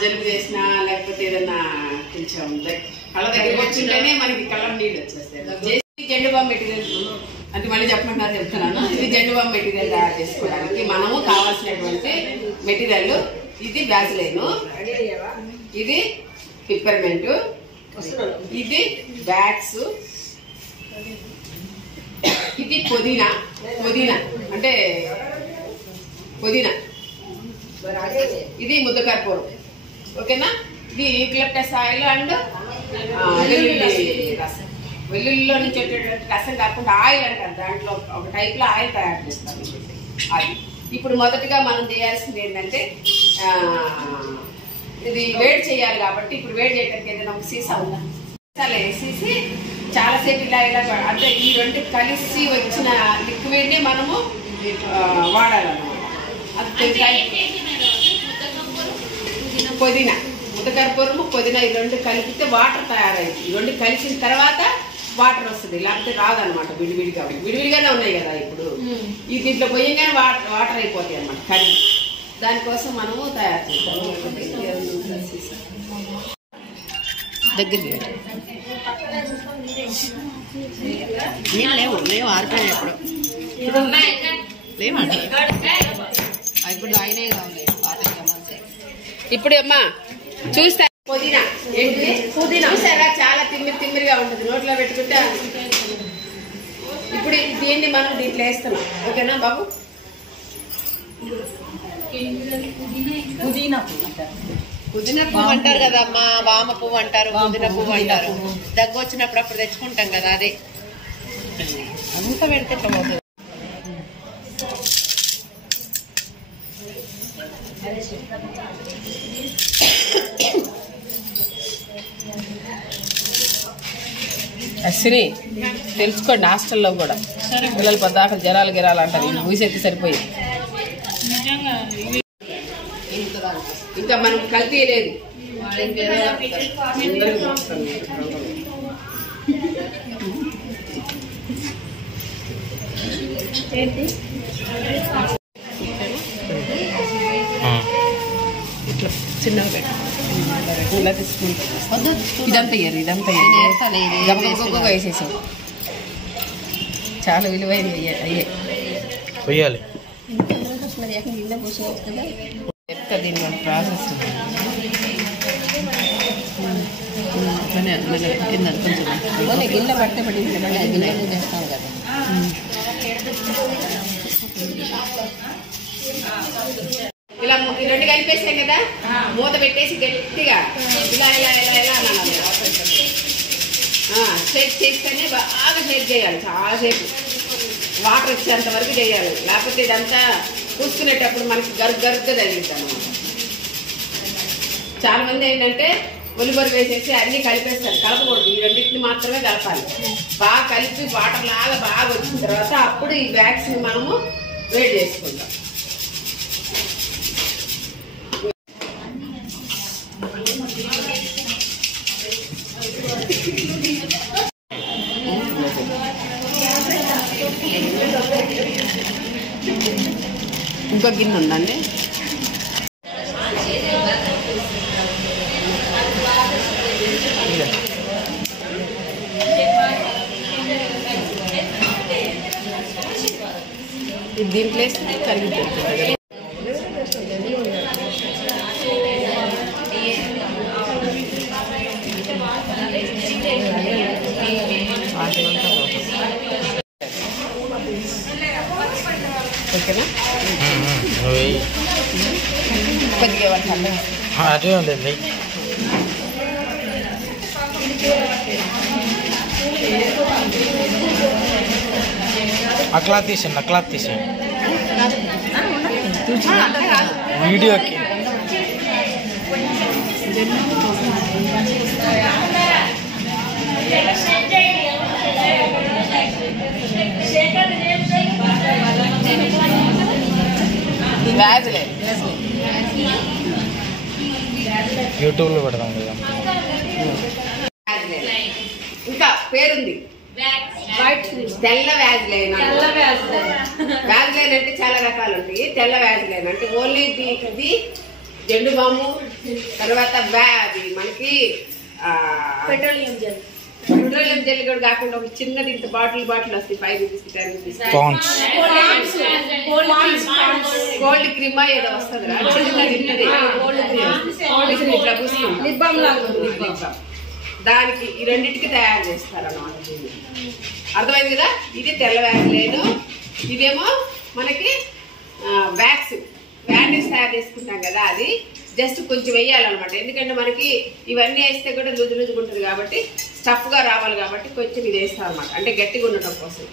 జలుబు చేసినా లేకపోతే ఏదన్నా కొంచెం కళ్ళ దగ్గరికి వచ్చింటేనే మనకి కళ్ళ నీళ్ళు వచ్చేస్తాయి. జెండు బామ్ మెటీరియల్ అంటే మళ్ళీ చెప్పమంటారు చెప్తున్నాను. ఇది జెండు బామ్ మెటీరియల్ తయారు చేసుకోవడానికి మనము కావాల్సినటువంటి మెటీరియల్ ఇది వ్యాజిలైన్, ఇది పిప్పర్మెంట్, ఇది వ్యాక్స్, ఇది పుదీనా అంటే పుదీనా, ఇది ముద్దకర్పూరం. ఓకేనా? ఇది యూకలిప్టస్ ఆయిల్ అండ్ వెల్లుల్లి రసం. వెల్లుల్లిలో నుంచి వచ్చేటువంటి రసం కాకుండా ఆయిల్ అంటారు, దాంట్లో ఒక టైప్లో ఆయిల్ తయారు చేస్తాం. అది ఇప్పుడు మొదటిగా మనం చేయాల్సింది ఏంటంటే ఇది వేడి చేయాలి కాబట్టి ఇప్పుడు వేడి చేయడానికి ఏదైనా ఒక సీసా ఉందా, సీసాలో వేసేసి చాలాసేపు ఇలా అంటే ఈ రెండు కలిసి వచ్చిన లిక్విడ్ని మనము వాడాలన్నమాట. పుదీనా, ముద్దకర్పూరము, పుదీనా ఈ రెండు కలిపితే వాటర్ తయారైంది. ఈ రెండు కలిసిన తర్వాత వాటర్ వస్తుంది, లేకపోతే రాదనమాట. విడివిడిగానే ఉన్నాయి కదా ఇప్పుడు. ఈ దీంట్లో పోయంగానే వాటర్ అయిపోతాయి అనమాట కర్రీ. దానికోసం మనము తయారు చేస్తాము. దగ్గరికి లేవు ఆరిపోయాయి ఇప్పుడు లేవండి. ఇప్పుడు ఆయనే కావాలి. ఇప్పుడు అమ్మా చూస్తా పుదీనా ఏంటి పుదీనా చూసారా, చాలా తిమ్మిరిగా ఉంటుంది నోట్లో పెట్టుకుంటే. ఇప్పుడు దీన్ని మనం దీంట్లో వేస్తున్నాం. ఓకేనా బాబు? పుదీనా పువ్వు అంటారు కదమ్మా, వామ పువ్వు అంటారు, పుదీనా పువ్వు అంటారు. దగ్గు వచ్చినప్పుడు అప్పుడు తెచ్చుకుంటాం కదా, అదే అంతా పెడితే పోతుంది. అశ్విని తెలుసుకోండి, హాస్టల్లో కూడా పిల్లలు పద్దాక జరాలు గిరాలు అంటారు. ఊసెత్తి సరిపోయి ఇంకా మనం కల్తీ లేదు. ఇట్లా చిన్నగా ఇలా తీసుకుంటాం. ఇదంతా వేసేసాం. చాలా విలువైనవి అయ్యే పోయాలి. దీని ప్రాసెస్ గిన్నె పట్టే పడి గిన్నె చేస్తాం కదా. ఇలా రెండు కలిపేసాం కదా, మూత పెట్టేసి గట్టిగా ఇలా ఇలా ఇలా ఇలా అనాలి. షేక్ చేస్తేనే బాగా షేక్ చేయాలి. చాలాసేపు వాటర్ వచ్చేంత వరకు చేయాలి, లేకపోతే ఇదంతా పూసుకునేటప్పుడు మనకి గరుగ్గా తగిలిద్దాం. చాలా మంది ఏంటంటే ఒలిబొరి వేసేసి అన్ని కలిపేస్తారు. కలపకూడదు, ఈ రెండింటిని మాత్రమే కలపాలి. బాగా కలిపి వాటర్ లాగా బాగా వచ్చిన తర్వాత అప్పుడు ఈ వ్యాక్స్ని మనము వేడి చేసుకుంటాం. ఇంకో గిన్నె ఉందండి. దీంట్లో వేస్తే కరిగిపోతుంది. ఓకేనా? కొద్దిగా అదే ఉంది. అట్లా తీసే వీడియోకి యూట్యూబ్ లో పెడదాం కదా. ఇంకా పేరుంది తెల్ల వ్యాజిలైన్. వ్యాజిలైన్ అంటే చాలా రకాలు ఉంటాయి. తెల్ల వ్యాజిలైన్ అంటే ఓన్లీ ఇది జెండు బాము, తర్వాత అది మనకి పెట్రోలియం జెల్ కూడా కాకుండా ఒక చిన్నది ఇంత బాటిల్ వస్తాయి 5 రూపీస్ 10 రూపీస్ కోల్డ్ క్రీమా ఏదో వస్తుంది ఇట్లా పూసుకుంటాం. దానికి ఈ రెండింటికి తయారు చేస్తారు అన్నమాట. అర్థమైంది కదా. ఇది తెల్ల వ్యాక్సిన్, ఇదేమో మనకి వ్యాక్సిన్ తయారు చేసుకుంటాం కదా, అది జస్ట్ కొంచెం వేయాలన్నమాట. ఎందుకంటే మనకి ఇవన్నీ వేస్తే కూడా లూజుగా ఉంటుంది కాబట్టి, స్టఫ్ గా రావాలి కాబట్టి కొంచెం ఇది వేస్తాం అనమాట. అంటే గట్టిగా ఉండటం కోసం,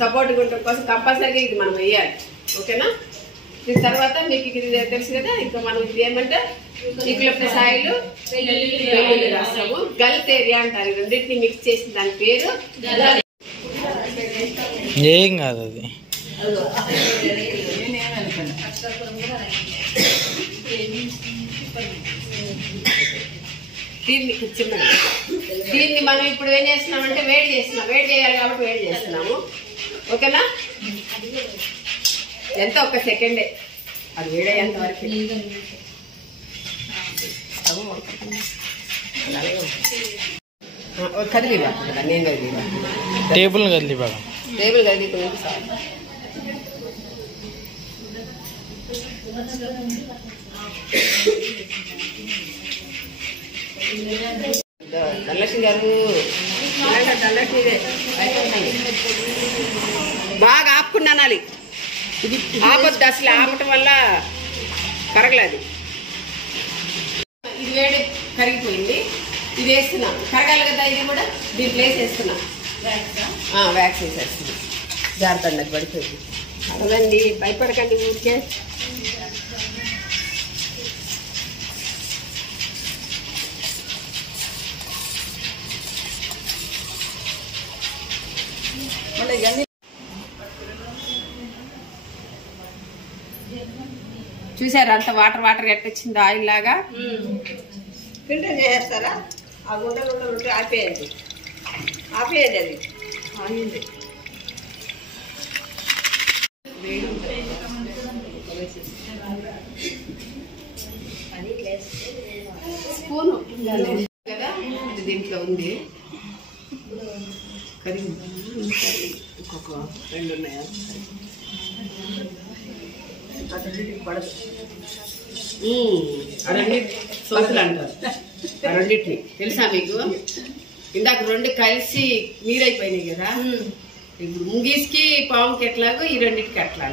సపోర్ట్గా ఉండటం కోసం కంపల్సరీగా ఇది మనం వేయాలి. ఓకేనా. దీని తర్వాత మీకు ఇది తెలుసు కదా, ఇంకా మనం ఇది ఏమంటే యూకలిప్టస్ ఆయిల్, వెల్లుల్లి రసము, గల్తేరియా అంటారు. రెండింటిని మిక్స్ చేసిన దాని పేరు ఏం కాదు అది. దీన్ని మనం ఇప్పుడు ఏం చేస్తున్నామంటే వేడి చేయాలి కాబట్టి వేడి చేస్తున్నాము. ఓకేనా. ఎంత ఒక సెకండే అది వేడయ్యేంత వరకు. కదిలిబాకు కదా, నేను కదిలిబాకు టేబుల్ కదిలిపోయింది సార్. ధనలక్ష్మి గారు బాగా ఆపుకుండా అనాలి. ఇది ఆపొద్దు అసలు, ఆపటం వల్ల కరగలేదు. ఇది వేడి కరిగిపోయింది, ఇది వేస్తున్నాం. కరగాలి కదా, ఇది కూడా దీంట్లో వేసేస్తున్నాం. వ్యాక్స్ వేసేస్తున్నాం. జాగ్రత్త అది పడిపోయింది. అదండి, భయపడకండి ఊరికే. చూసారు అంత వాటర్ ఎట్టొచ్చింది ఆయిల్ లాగా. ఫిల్టర్ చేసేస్తారా? ఆ గుండెలు ఆపేయండి అది ఆయింది. స్పూన్ కదా దీంట్లో ఉంది. ఇంకొక 2 ఉన్నాయా? పడదు. సోసులు అంటారు రెండింటిని, తెలుసా మీకు? ఇందాక 2 కలిసి నీరైపోయినాయి కదా. ఇప్పుడు ముంగీస్కి పాముకి ఎట్లాగో ఈ రెండింటికి అట్లా.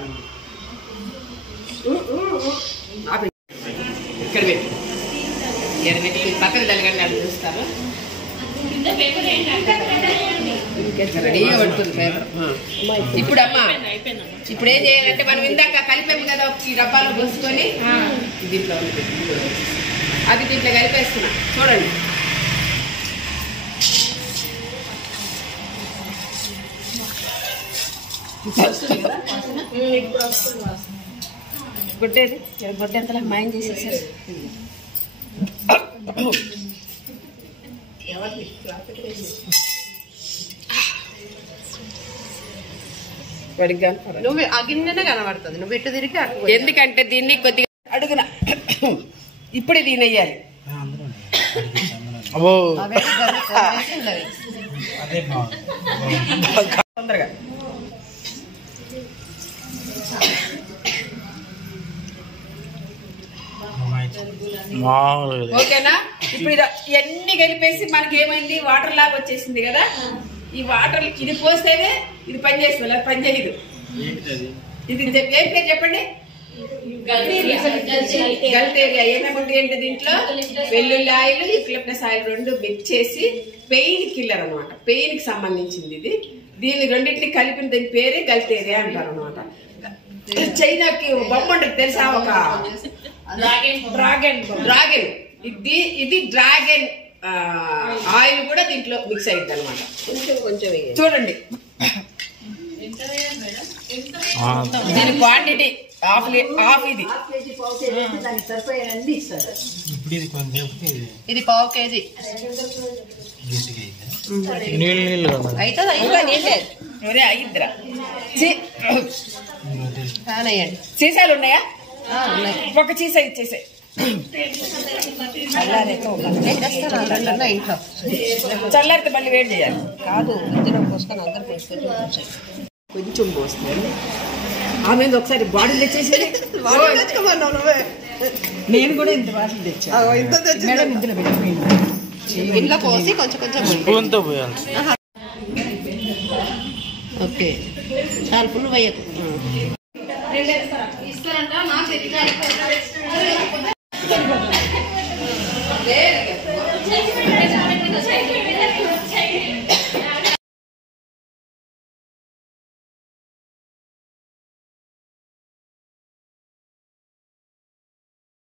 ఇక్కడ పెట్టి పక్కన తల్లిగండి అది చూస్తారు. రెడీగా పడుతుంది పేపర్. ఇప్పుడు అమ్మా ఇప్పుడు ఏం చేయాలంటే మనం ఇందాక కలిపాము కదా, ఈ డబ్బాలో పోసుకొని దీంట్లో అది దీంట్లో కలిపేస్తున్నాం. చూడండి గుడ్డేది గుడ్డెంతలా మాయం చేసేసారు. నువ్వు ఆ గిన్నెనే కనబడుతుంది, నువ్వు ఇటు తిరిగి. ఎందుకంటే దీన్ని కొద్దిగా అడుగున ఇప్పుడే దీని వేయాలి. తొందరగా ఓకేనా. ఇప్పుడు ఇవన్నీ కలిపేసి మనకి ఏమైంది, వాటర్ లాగా వచ్చేసింది కదా. ఈ వాటర్ ఇది పోస్తేనే ఇది పని చేస్తుంది, అది పని చేయదు. ఇది ఏం పేరు చెప్పండి? గల్తేరియా. ఏమేమి ఉంటాయి అంటే దీంట్లో వెల్లుల్లి ఆయిల్, యూకలిప్టస్ ఆయిల్ 2 మిక్స్ చేసి పెయిన్ కిల్లర్ అనమాట, పెయిన్ కి సంబంధించింది ఇది. దీన్ని రెండింటిని కలిపిన దీని పేరే గల్తేరియా అంటారు అనమాట. చైనాకి బొమ్మ ఉంటుంది తెలుసా, ఒక డ్రాగన్. ఇది డ్రాగన్ ఆయిల్ కూడా దీంట్లో మిక్స్ అయింది అనమాట. కొంచెం చూడండి దీని క్వాంటిటీ హాఫ్ ఇది. ఇది పావు కేజీ అయిద్దిరా. సీసాలు ఉన్నాయా? ఒక చీస ఇచ్చేసే చల్లారితే మళ్ళీ వేడి చేయాలి కాదు ఇద్దరం పోసుకొని అందరు పోసుకొని కొంచెం పోస్తుంది ఆమె ఒకసారి బాడీ తెచ్చేసి నేను కూడా ఇంత బాటిల్ తెచ్చాను ఇందులో పెట్టిపోయింది ఇంట్లో పోసి కొంచెం కొంచెం ఓకే చాలా ఫుల్ పోయకు